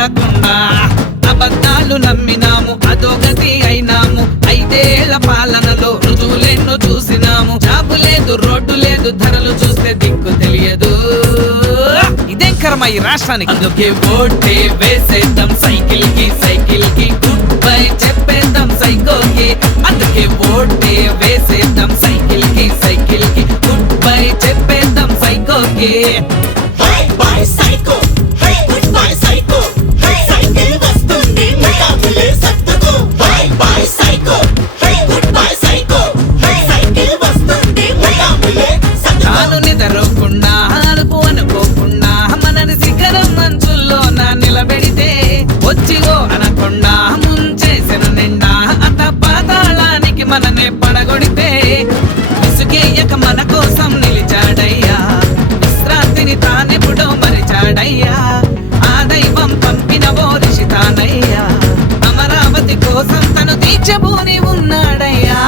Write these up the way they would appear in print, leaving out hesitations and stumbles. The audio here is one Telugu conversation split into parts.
పడకుండా అబద్ధాలు నమ్మినాము, అధోగతి అయినాము. 5 ఏళ్ల పాలనలో రుజువులెన్నో చూసినాము. జాబు లేదు, రోడ్డు లేదు, ధరలు చూస్తే దిక్కు తెలియదు. ఇదేం కర్మ ఈ రాష్ట్రానికి. అందుకే ఓటే వేసేద్దాం సైకిల్ కి, సైకిల్ కి గుడ్ బై చెప్పేద్దాం సైకోకి. అందుకే ఓటే వేసేద్దాం సైకిల్ కి, సైకిల్ కి గుడ్ బై చెప్పేద్దాం సైకోకి. Bye bye psycho, hi goodbye psycho, hi cycle వస్తుంది ముకాబులే సత్తుకు. Bye bye psycho, hi goodbye psycho, hi cycle వస్తుంది ముకాబులే సత్తుకు. తాను నిద్రకుండా అలుపు అనుకోకుండా మనని శిఖరం మంచుల్లో నిలబెడితే వచ్చి ఓ అనకుండా ముంచేసిన నిండా అత పాతాళానికి మననే పడగొడితే విసుగేయక మన కోసం నిలిచాడయ్యా. విశ్రాంతిని తానెప్పుడో మరిచాడయ్యా. ఆ దైవం పంపిన ఓ ఋషి తానయ్యా. అమరావతి కోసం తను దీక్షభూని ఉన్నాడయ్యా.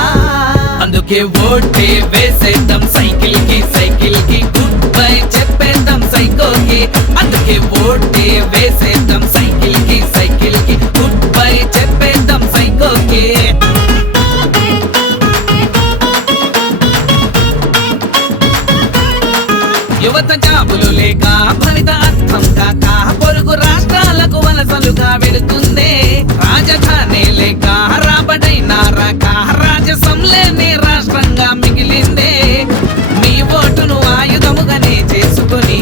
అందుకే ఓటే వేసేద్దాం సైకిల్ కి, సైకిల్ కి గుడ్ బై చెప్పేద్దాం సైకోకి. అందుకే ఓటే వేసేద్దాం సైకిల్ కి, సైకిల్ కి గుడ్ బై చెప్పేద్దాం సైకోకి. యువత జాబులు లేక భవిత అర్థం కాక పొరుగు రాష్ట్రాలకు వలసలుగా వెళుతుందే. రాజధాని లేక రాబడైన రాక రాజసం లేని రాష్ట్రంగా మిగిలిందే. మీ ఓటును ఆయుధముగానే చేసుకుని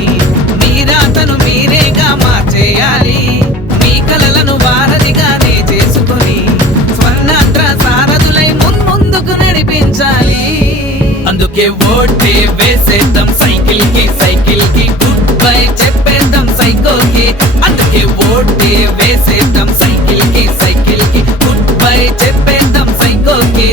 మీరాతను మీరేగా మార్చేయాలి. మీ కలలను వారధిగానే చేసుకుని స్వర్ణాంధ్ర సారథులై ముందుకు నడిపించాలి. అందుకే ఓటే వేసేద్దాం సైకిల్ కి, సైకిల్ కి గుడ్ బై చెప్పేద్దాం సైకోకి. అందుకే ఓటే వేసేద్దాం సైకిల్ కి, సైకిల్ కి గుడ్ బై చెప్పేద్దాం సైకోకి.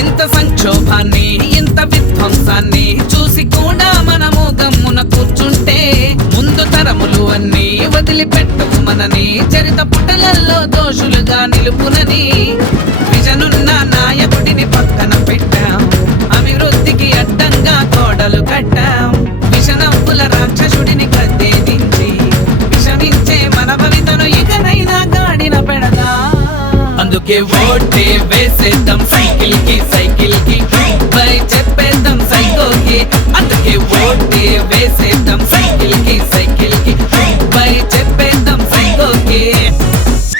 ఇంత సంక్షోభాన్ని, ఇంత విధ్వంసాన్ని చూసి కూడా మనము గమ్మున కూర్చుంటే ముందు తరములు అన్నీ వదిలిపెట్టవు మనని. చరిత పుటలలో దోషులుగా నిలుపునని విజనున్న నాయకుడిని పక్కన పెట్టాం. అభివృద్ధికి అడ్డంగా కోడలు కట్టాం. విషనవ్వుల రాక్షసుడిని కద్దేదించి విషమించే మన భవితను ఇకనైనా గాడిన పెడదా. అందుకే ఓటే వేసేద్దాం సైకిల్ కి,